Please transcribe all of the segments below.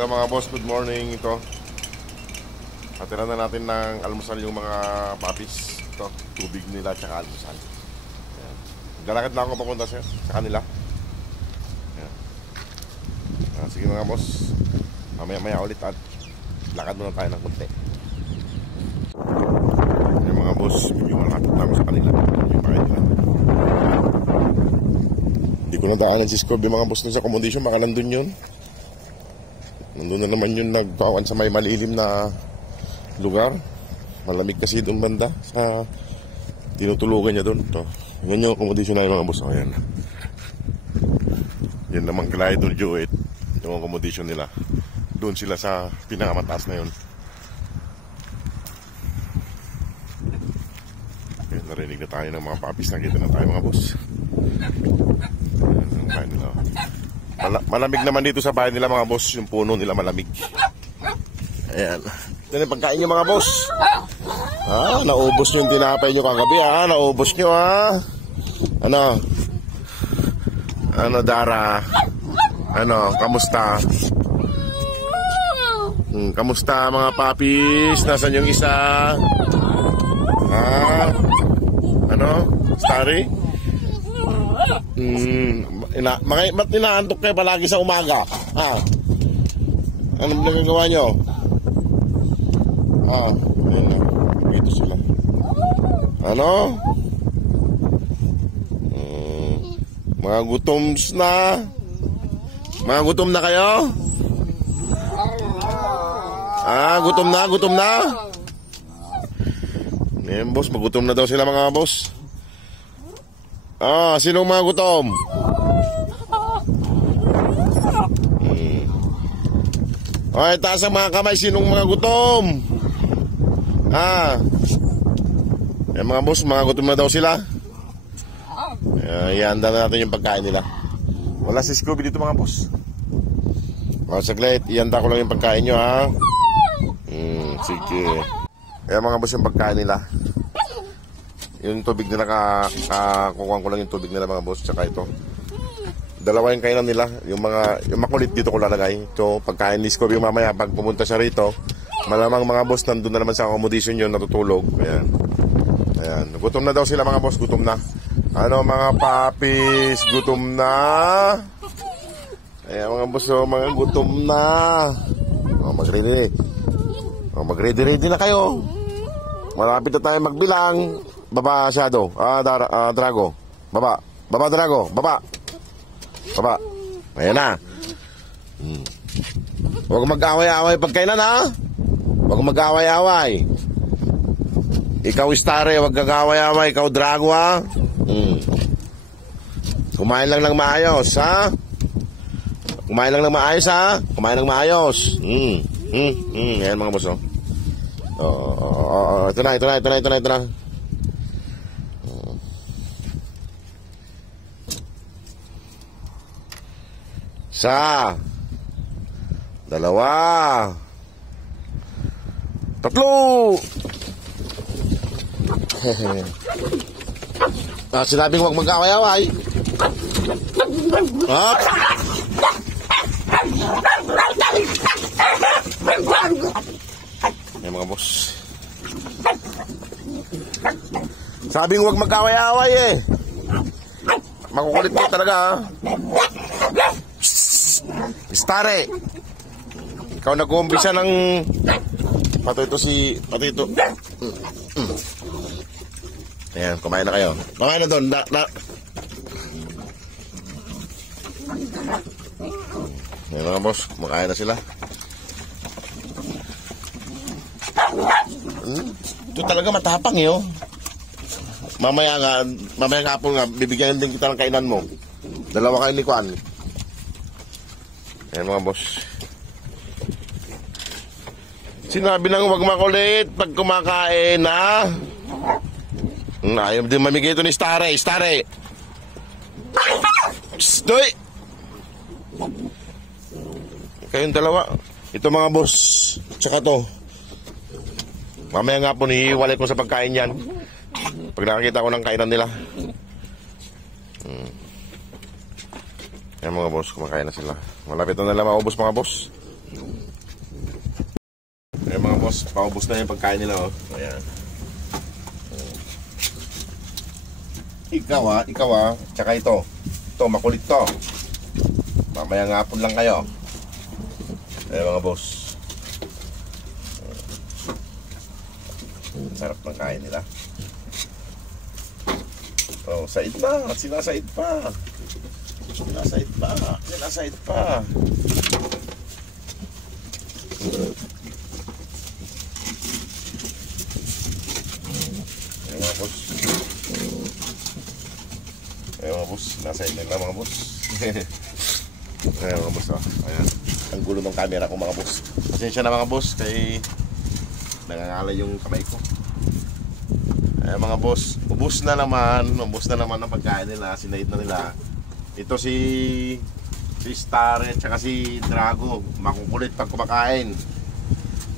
Hello mga boss, good morning. Ito, atira na natin ng almusal yung mga puppies. Ito, tubig nila tsaka almusal. Ayan. Galakad na ako papunta sa kanila. Ayan. Sige mga boss, mamaya ulit at lakad muna tayo ng konti. Yung mga boss, medyo malapit na ako sa kanila. Yung mga nila. Hindi ko nadaanan si Scorby mga boss sa accommodation, baka nandun yun. Nandun na naman yung nagkawan sa may malilim na lugar. Malamig kasi doon banda sa tinutulugan niya doon. Ito, yan yung accommodation na yung mga boss. Ayan. Yan naman kila Idol Joe. Yung accommodation nila. Doon sila sa pinakamataas na yun. Ayan, narinig na tayo ng mga papis. Nakita na tayo mga boss. Ayan, ang kain nila. Malamig naman dito sa bahay nila mga boss. Yung puno nila malamig. Ayan. Ito na yung pagkain nyo mga boss. Naubos nyo yung tinapay nyo kagabi. Naubos nyo Ano Dara? Kamusta? Kamusta mga papis? Nasaan yung isa? Starry? Ba't inaantok kayo palagi sa umaga? Anong nagagawa nyo? Ayun na. Dito sila. Mga gutoms na. Mga gutom na kayo? Gutom na? Ayan boss, magutom na daw sila mga boss. Sinong mga gutom? Okay, taas ang mga kamay. Sinong mga gutom? Yan mga boss, mga gutom na daw sila. Ihanda na natin yung pagkain nila. Wala si Scooby dito mga boss. Saglit, ihanda ko lang yung pagkain nyo sige. Ayan mga boss yung pagkain nila. Yung tubig nila, kukuhan ko lang yung tubig nila mga boss. Tsaka ito, dalawa yung kainan nila. Yung makulit dito ko lalagay. Ito, pagkain ni Scooby mamaya pag pumunta siya rito. Malamang mga boss nandun na naman sa accommodation yun, natutulog. Ayan. Gutom na daw sila mga boss, gutom na. Mga papis, gutom na. Ayan mga boss, mga gutom na. Mag-ready na kayo. Malapit na tayo magbilang. Baba Shadow, Drago. Baba Drago, baba. Ayan na. Huwag mag-away-away pagkainan Huwag mag-away-away. Ikaw Starry, huwag mag-away-away. Ikaw Drago Kumain lang ng maayos Kumain lang ng maayos Ayan mga boss Ito na. Isa, dalawa, tatlo. Sinabing huwag mag-away-away. Ayan mga boss. Sabing huwag mag-away-away Makukulit ko talaga Starry, ikaw nag-uumpisa ng Pati ito. Ayan, kumain na kayo. Kumain na doon. Ayan mga boss, kumakain na sila. Ito talaga matapang Mamaya nga po bibigyan din kita ng kainan mo. Dalawa kayo ni Kwan. Ayan mga boss. Sinabi nang huwag makulit pag kumakain ayaw din mamigay ito ni Starry. Stoy! Kayong dalawa. Ito mga boss. Tsaka to. Mamaya nga po nihiwalay ko sa pagkain yan. Pag nakakita ko ng kainan nila. Yan mga boss, kumakain na sila. Malapit na nila maubos mga boss. boss, paubos na yung pagkain nila, oh. Ayan. Ikaw tsaka ito. Ito, makulit to. Mamaya ng hapon lang kayo. Ayan mga boss. Sarap ng kain nila. Oh, said pa. Sinasaid pa. Sinasaid pa. Ayan mga boss. Ayan mga boss. Sinasaid nila mga boss. Ayan mga boss, oh. Ayan. Ang gulo ng camera ko mga boss. Pasensya na mga boss kay nangangalay yung kamay ko. Ayan mga boss, ubos na naman ang pagkain nila, sinaid na nila. Ito si Star at saka si Drago, makukulit pag kumakain.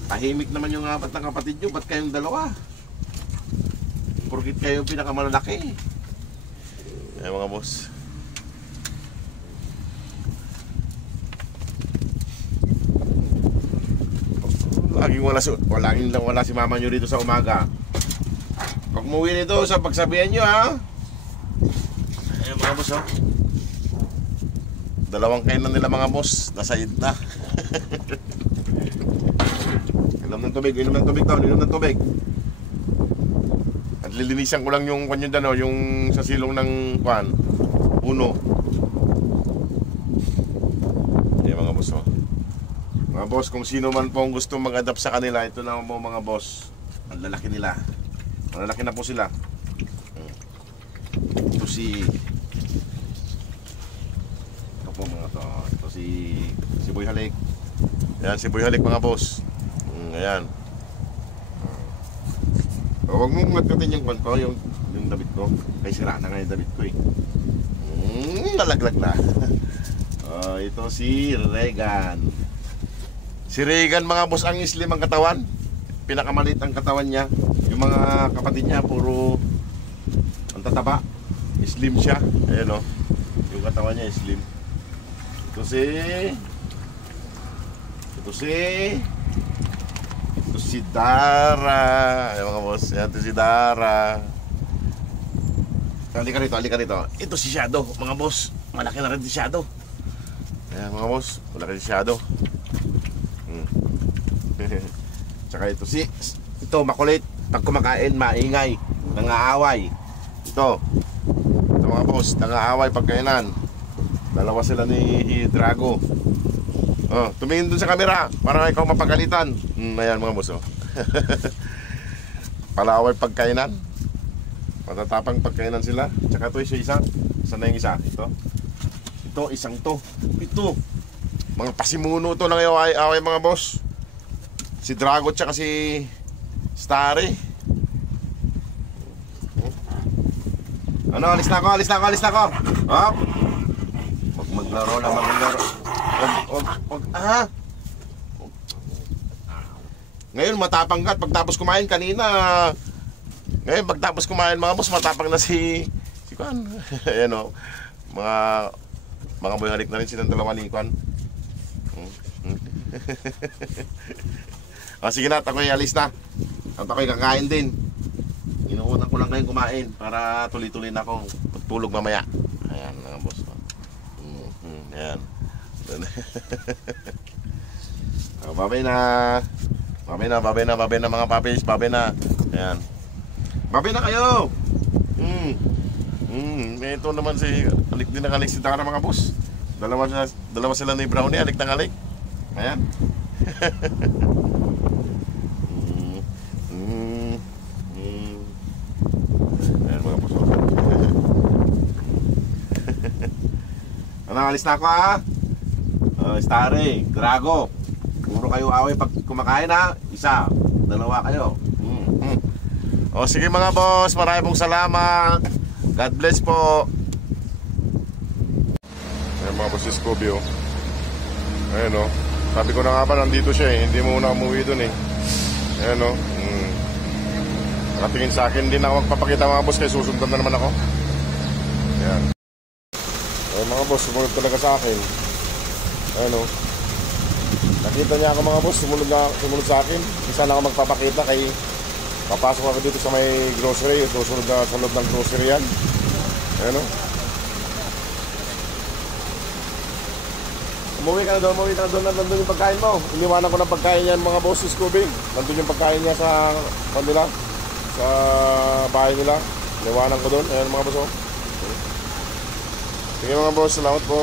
Tahimik naman yung apat na kapatid nyo, ba't kayong dalawa? Porkit kayo yung pinakamalaki. Ayan mga boss. Laging wala si mama nyo dito sa umaga. Pag umuwi nito, sa pagsabihan nyo ha. Ayan mga boss, oh. Dalawang kainan nila mga boss. Nasaid na. Inom ng tubig daw. Inom ng tubig. At lilinisan ko lang yung kanyo dyan, oh, yung sa silong ng kwan puno. Ayan mga boss, oh. Mga boss, kung sino man po ang gusto mag-adapt sa kanila, ito na po mga boss. Ang lalaki nila. Malalaki na po sila. Ito po mga to. Ito si Boy Halik. Ayan, si Boy Halik mga boss. Ayan. Huwag mong matkatin yung kwanto, yung damit ko. Kaya sira na nga yung damit ko eh. Nalaglag na. Ito si Regan. Si Regan mga boss, ang slim ang katawan. Pinakamalit ang katawan niya. Yung mga kapatid niya puro ang tataba. Slim siya. Ayan o. Yung katawan niya slim. Ito si Dara. Ayan mga boss. Ayan, ito si Dara. Halika rito. Ito si Shadow mga boss. Malaki na rin si Shadow. Ayan mga boss. Malaki si Shadow. Tsaka ito makulit. Pag kumakain, maingay, nangaaway. Ito mga boss, nangaaway pagkainan. Dalawa sila ni Drago. Tumingin dun sa camera para ikaw mapagalitan. Ayan mga boss, oh. Palaway pagkainan. Matatapang pagkainan sila. Tsaka ito isa. Saan na yung isa? Ito, isang to. Ito. Mga pasimuno to ng away mga boss. Si Drago tsaka si Starry. Ano, alis na ako. Hop. Huwag maglaro. Ngayon matapang ka. Pagtapos kumain kanina. Ngayon pagtapos kumain mga boss, matapang na si Kwan. Ayan o. Mga Boy Halik na rin silang dalawa ni Kwan. Sige na, ako'y alis na. At ako'y kakain din. Inuunan ko lang ngayon kumain para tuloy-tuloy na akong magtulog mamaya. Ayan mga boss. Ayan. Babay na mga papis. Babay na. Ayan. Babay na kayo. Ito naman si alik din ng alik si Tara mga boss. Dalawa sila ni Brownie, alik ng alik. Ayan. Ayan mga boss. Ano, alis na ako ha. Starry, Drago, puro kayo away pag kumakain ha. Isa, dalawa kayo. O sige mga boss, maraming salamat. God bless po. Ayan mga boss, si Scooby, oh. Ayan o. Sabi ko na nga pa, nandito siya eh. Hindi muna umuwi dun eh. Ayan o. Nakatingin sa akin, hindi na ako magpapakita mga boss, kaya susundan na naman ako. Ayan. Ayan mga boss, sumunod talaga sa akin. Ayan o. Nakita niya ako mga boss, sumunod sa akin. Isa na ako magpapakita kay papasok ako dito sa may grocery. Susunod na sa loob ng grocery yan. Ayan o. Umuwi ka na doon, nandun yung pagkain mo. Iniwanan ko ng pagkain niya mga boss, Scooby. Nandun yung pagkain niya sa kanila, sa bahay nila. Iniwanan ko doon. Ayan mga boss o. Sige mga boss, salamat po.